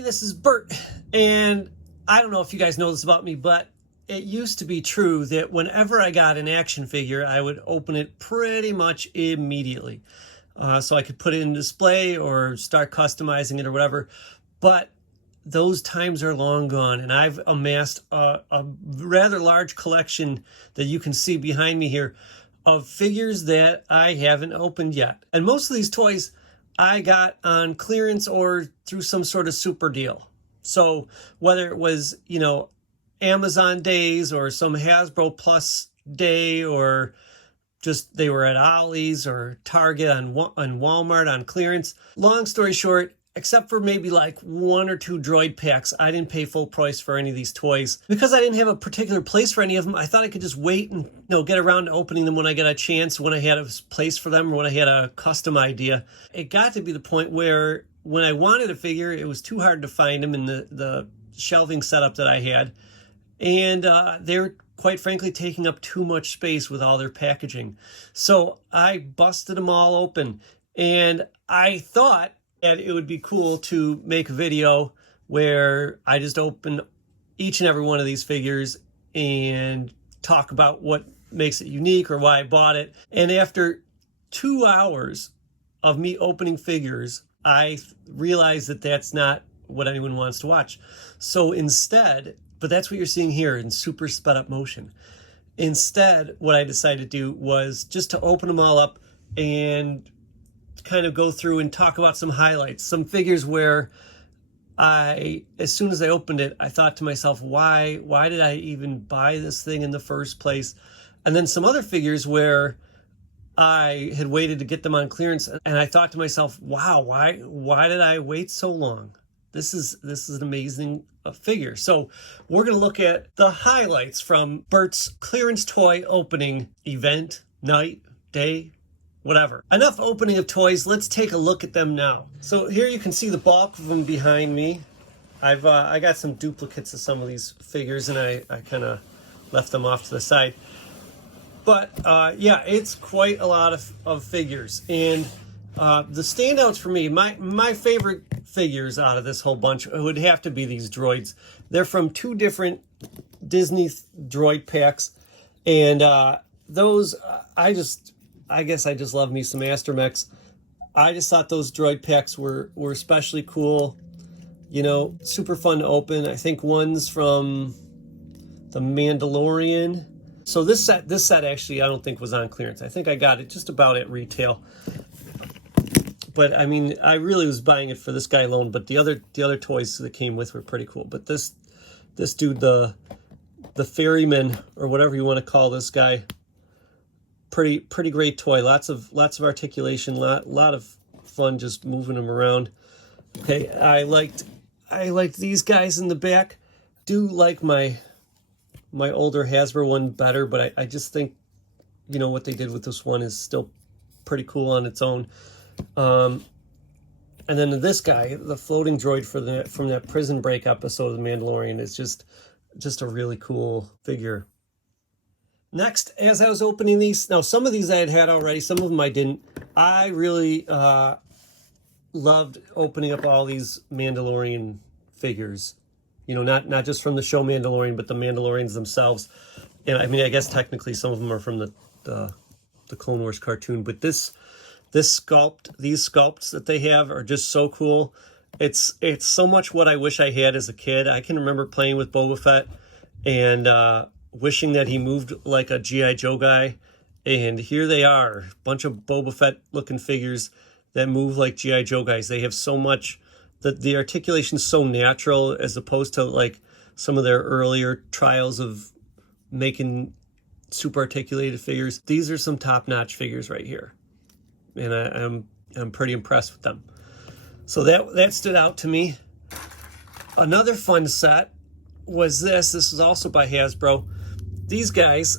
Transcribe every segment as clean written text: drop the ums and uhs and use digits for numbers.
everybody, this is Bert, and I don't know if you guys know this about me, but it used to be true that whenever I got an action figure, I would open it pretty much immediately. So I could put it in display or start customizing it or whatever. But those times are long gone, and I've amassed a rather large collection that you can see behind me here of figures that I haven't opened yet. And most of these toys I got on clearance or through some sort of super deal. So whether it was, Amazon days or some Hasbro Plus day, or just they were at Ollie's or Target on Walmart on clearance. Long story short, except for maybe like 1 or 2 droid packs, I didn't pay full price for any of these toys. Because I didn't have a particular place for any of them, I thought I could just wait and get around to opening them when I get a chance, when I had a place for them, or when I had a custom idea. It got to be the point where when I wanted a figure, it was too hard to find them in the shelving setup that I had. And they were, quite frankly, taking up too much space with all their packaging. So I busted them all open. And I thought that it would be cool to make a video where I just open each and every one of these figures and talk about what makes it unique or why I bought it. And after 2 hours of me opening figures, I realized that that's not what anyone wants to watch. So instead, but that's what you're seeing here in super sped up motion. Instead, what I decided to do was just to open them all up and kind of go through and talk about some highlights, some figures where as soon as I opened it, I thought to myself, why did I even buy this thing in the first place? And then some other figures where I had waited to get them on clearance, and I thought to myself, wow, why did I wait so long? This is an amazing figure. So we're going to look at the highlights from Bert's clearance toy opening event, night, day, whatever. Enough opening of toys. Let's take a look at them now. So here you can see the bulk of them behind me. I got some duplicates of some of these figures, and I kind of left them off to the side. But yeah, it's quite a lot of figures. And the standouts for me, my favorite figures out of this whole bunch would have to be these droids. They're from 2 different Disney droid packs, and those I guess I just love me some Astromechs. I just thought those droid packs were especially cool. Super fun to open. I think one's from the Mandalorian. So this set actually I don't think was on clearance. I think I got it just about at retail. But I mean, I really was buying it for this guy alone. But the other toys that came with were pretty cool. But this dude, the ferryman, or whatever you want to call this guy, pretty great toy. Lots of articulation, lot of fun just moving him around. Okay, I liked these guys in the back. Do like my older Hasbro one better, but I just think what they did with this one is still pretty cool on its own. And then this guy, the floating droid from that Prison Break episode of The Mandalorian, is just a really cool figure. Next, as I was opening these, now some of these I had already, some of them I didn't. I really loved opening up all these Mandalorian figures. Not just from the show Mandalorian, but the Mandalorians themselves. And I mean, I guess technically some of them are from the Clone Wars cartoon, but these sculpts that they have are just so cool. It's so much what I wish I had as a kid. I can remember playing with Boba Fett and wishing that he moved like a G.I. Joe guy. And here they are, a bunch of Boba Fett looking figures that move like G.I. Joe guys. They have so much, the articulation is so natural, as opposed to like some of their earlier trials of making super articulated figures. These are some top-notch figures right here. And I'm pretty impressed with them. So that stood out to me. Another fun set was this. This was also by Hasbro. These guys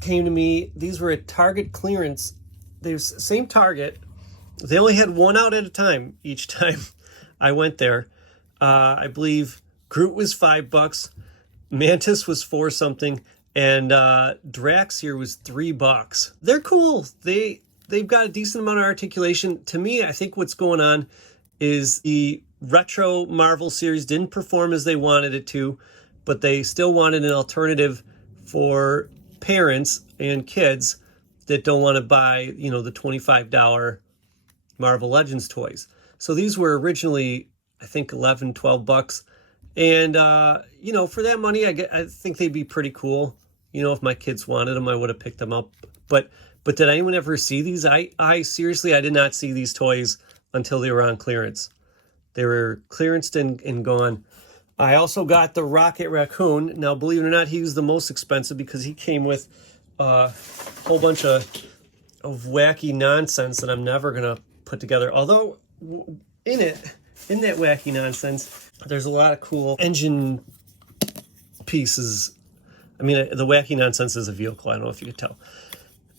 came to me. These were at Target clearance. They were same Target. They only had one out at a time each time I went there. I believe Groot was $5, Mantis was 4 something, and Drax here was $3. They're cool. They've got a decent amount of articulation. To me, I think what's going on is the retro Marvel series didn't perform as they wanted it to, but they still wanted an alternative for parents and kids that don't want to buy, you know, the $25 Marvel Legends toys. So these were originally, I think, 11, 12 bucks. And, you know, for that money, I think they'd be pretty cool. You know, if my kids wanted them, I would have picked them up. But did anyone ever see these? I seriously, I did not see these toys until they were on clearance. They were clearanced and gone. I also got the Rocket Raccoon. Now, believe it or not, he was the most expensive because he came with a whole bunch of wacky nonsense that I'm never going to put together. Although, in that wacky nonsense, there's a lot of cool engine pieces. I mean, the wacky nonsense is a vehicle. I don't know if you could tell.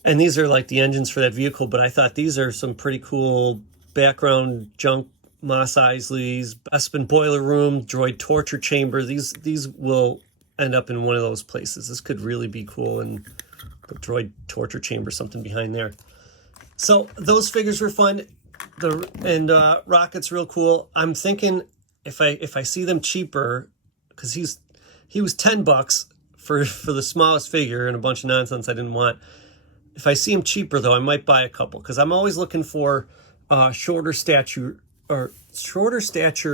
And these are like the engines for that vehicle, but I thought these are some pretty cool background junk. Mos Eisley's, Bespin Boiler Room, Droid Torture Chamber. These will end up in one of those places. This could really be cool, and the Droid Torture Chamber, something behind there. So those figures were fun. Rocket's real cool. I'm thinking if I see them cheaper, because he was $10 for the smallest figure and a bunch of nonsense I didn't want. If I see him cheaper though, I might buy a couple, because I'm always looking for shorter stature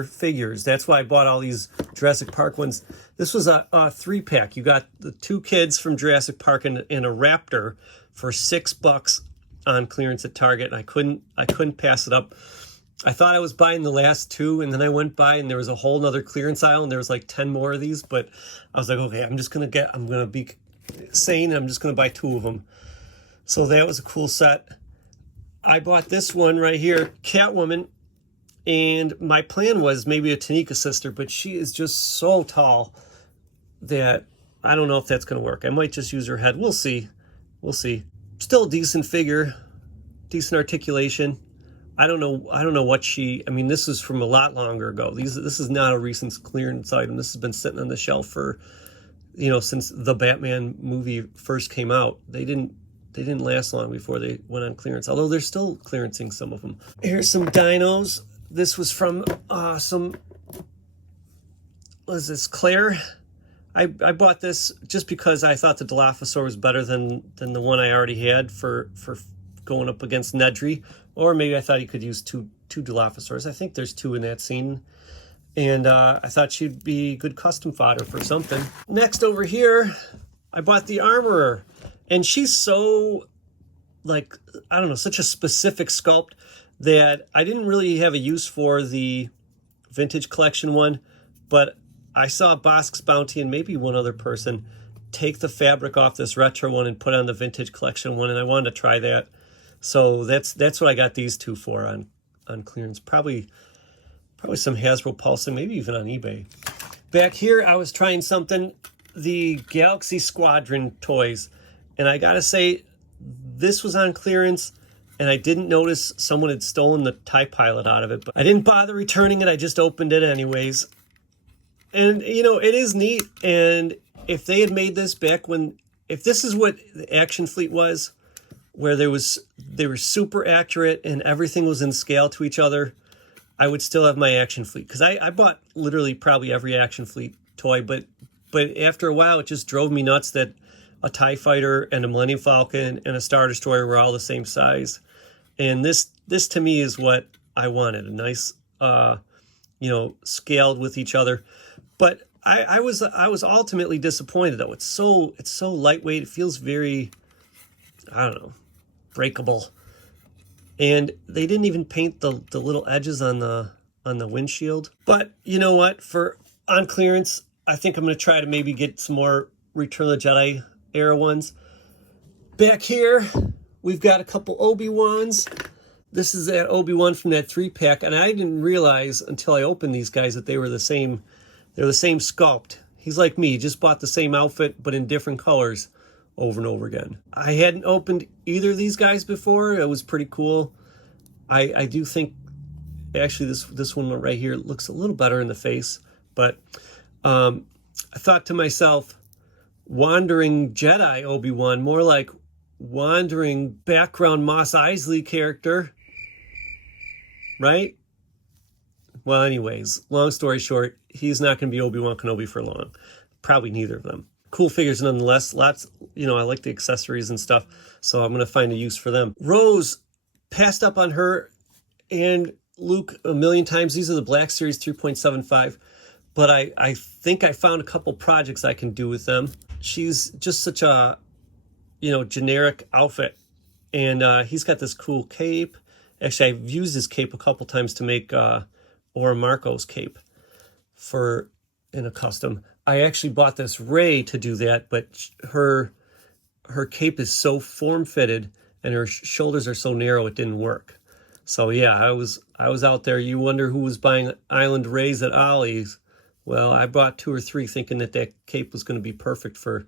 figures. That's why I bought all these Jurassic Park ones. This was a 3-pack. You got the 2 kids from Jurassic Park and a Raptor for $6 on clearance at Target. And I couldn't pass it up. I thought I was buying the last 2, and then I went by and there was a whole nother clearance aisle and there was like 10 more of these. But I was like, okay, I'm gonna be sane. I'm just gonna buy 2 of them. So that was a cool set. I bought this one right here, Catwoman. And my plan was maybe a Tanika sister, but she is just so tall that I don't know if that's going to work. I might just use her head. We'll see. We'll see. Still a decent figure, decent articulation. I don't know what I mean, this is from a lot longer ago. This is not a recent clearance item. This has been sitting on the shelf for, you know, since the Batman movie first came out. They didn't last long before they went on clearance, although they're still clearancing some of them. Here's some dinos. This was from what is this, Claire? I bought this just because I thought the Dilophosaur was better than the one I already had for going up against Nedry. Or maybe I thought you could use two Dilophosaurs. I think there's 2 in that scene. And I thought she'd be good custom fodder for something. Next over here, I bought the Armorer. And she's so, like, I don't know, such a specific sculpt that I didn't really have a use for the vintage collection one, but I saw Bosk's Bounty and maybe one other person take the fabric off this retro one and put on the vintage collection one, and I wanted to try that. So that's what I got these 2 for on clearance. Probably some Hasbro pulsing, maybe even on eBay. Back here, I was trying something, the Galaxy Squadron toys, and I gotta say, this was on clearance. And I didn't notice someone had stolen the TIE Pilot out of it. But I didn't bother returning it. I just opened it anyways. And, you know, it is neat. And if they had made this back if this is what the Action Fleet was, where they were super accurate and everything was in scale to each other, I would still have my Action Fleet. Because I bought literally probably every Action Fleet toy. But after a while, it just drove me nuts that a TIE Fighter and a Millennium Falcon and a Star Destroyer were all the same size. And this to me is what I wanted, a nice, you know, scaled with each other. But I was ultimately disappointed though. It's so lightweight. It feels very, I don't know, breakable. And they didn't even paint the little edges on the windshield. But you know what? On clearance, I think I'm going to try to maybe get some more Return of the Jedi era ones. Back here, we've got a couple Obi-Wans. This is that Obi-Wan from that 3-pack, and I didn't realize until I opened these guys that they were the same. They're the same sculpt. He's like me, just bought the same outfit, but in different colors over and over again. I hadn't opened either of these guys before. It was pretty cool. I do think, actually, this one right here looks a little better in the face, but I thought to myself, wandering Jedi Obi-Wan, more like wandering background Mos Eisley character, right? Well, anyways, long story short, he's not going to be Obi-Wan Kenobi for long. Probably neither of them. Cool figures nonetheless. Lots, I like the accessories and stuff, so I'm going to find a use for them. Rose, passed up on her and Luke a million times. These are the Black Series 3.75, but I think I found a couple projects I can do with them. She's just such a, generic outfit, and he's got this cool cape. Actually, I've used his cape a couple times to make Ora Marco's cape in a custom. I actually bought this Rey to do that, but her cape is so form-fitted and her shoulders are so narrow it didn't work. So yeah, I was out there. You wonder who was buying Island Reys at Ollie's. Well, I bought 2 or 3 thinking that cape was going to be perfect for...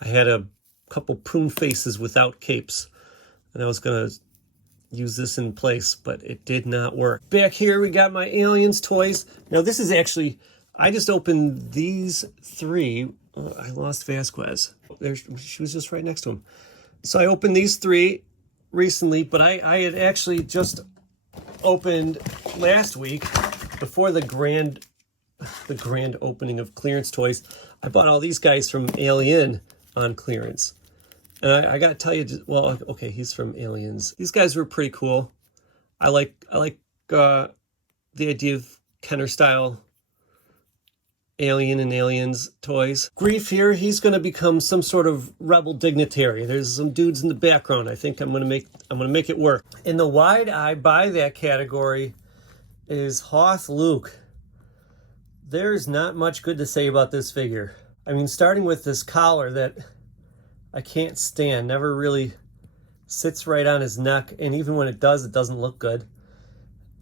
I had a couple prune faces without capes, and I was going to use this in place, but it did not work. Back here, we got my Aliens toys. Now, this is actually... I just opened these 3. Oh, I lost Vasquez. She was just right next to him. So I opened these 3 recently, but I had actually just opened last week before the grand opening of clearance toys. I bought all these guys from Alien on clearance. And I got to tell you, well, okay, he's from Aliens. These guys were pretty cool. I like the idea of Kenner style Alien and Aliens toys. Grief here, he's going to become some sort of rebel dignitary. There's some dudes in the background. I think I'm going to make it work. In the wide eye buy that category is Hoth Luke. There's not much good to say about this figure. I mean, starting with this collar that I can't stand, never really sits right on his neck, and even when it does, it doesn't look good.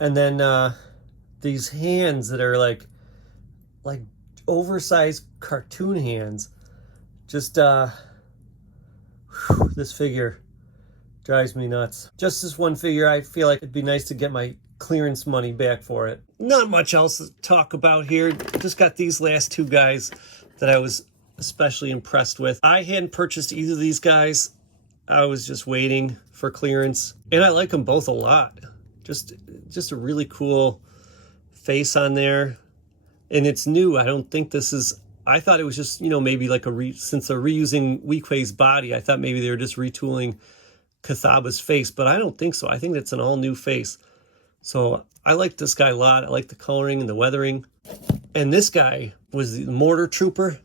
And then these hands that are like oversized cartoon hands. Just this figure drives me nuts. Just this one figure, I feel like it'd be nice to get my clearance money back for it. Not much else to talk about here. Just got these last 2 guys that I was especially impressed with. I hadn't purchased either of these guys. I was just waiting for clearance, and I like them both a lot. Just a really cool face on there. And it's new. I don't think this is... I thought it was just, maybe like since they're reusing Weequay's body, I thought maybe they were just retooling Cathaba's face, but I don't think so. I think it's an all-new face. So I like this guy a lot. I like the coloring and the weathering. And this guy was the Mortar Trooper.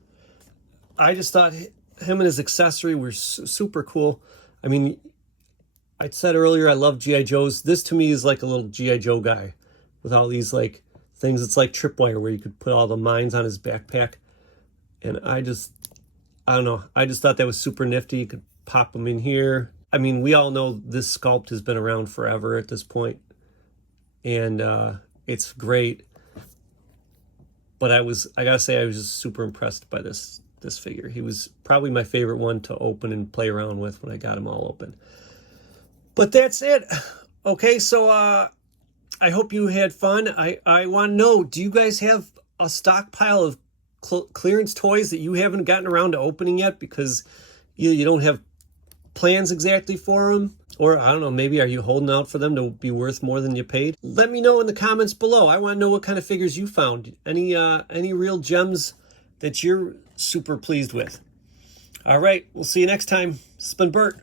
I just thought him and his accessory were super cool. I mean, I said earlier I love G.I. Joes. This to me is like a little G.I. Joe guy with all these things. It's like Tripwire where you could put all the mines on his backpack. And I don't know. I just thought that was super nifty. You could pop them in here. I mean, we all know this sculpt has been around forever at this point. And it's great. But I gotta say, I was just super impressed by this figure. He was probably my favorite one to open and play around with when I got him all open. But that's it. Okay, so I hope you had fun. I want to know, do you guys have a stockpile of clearance toys that you haven't gotten around to opening yet because you don't have plans exactly for them? Or, I don't know, maybe are you holding out for them to be worth more than you paid? Let me know in the comments below. I want to know what kind of figures you found. Any real gems that you're super pleased with. All right, we'll see you next time. This has been Bert.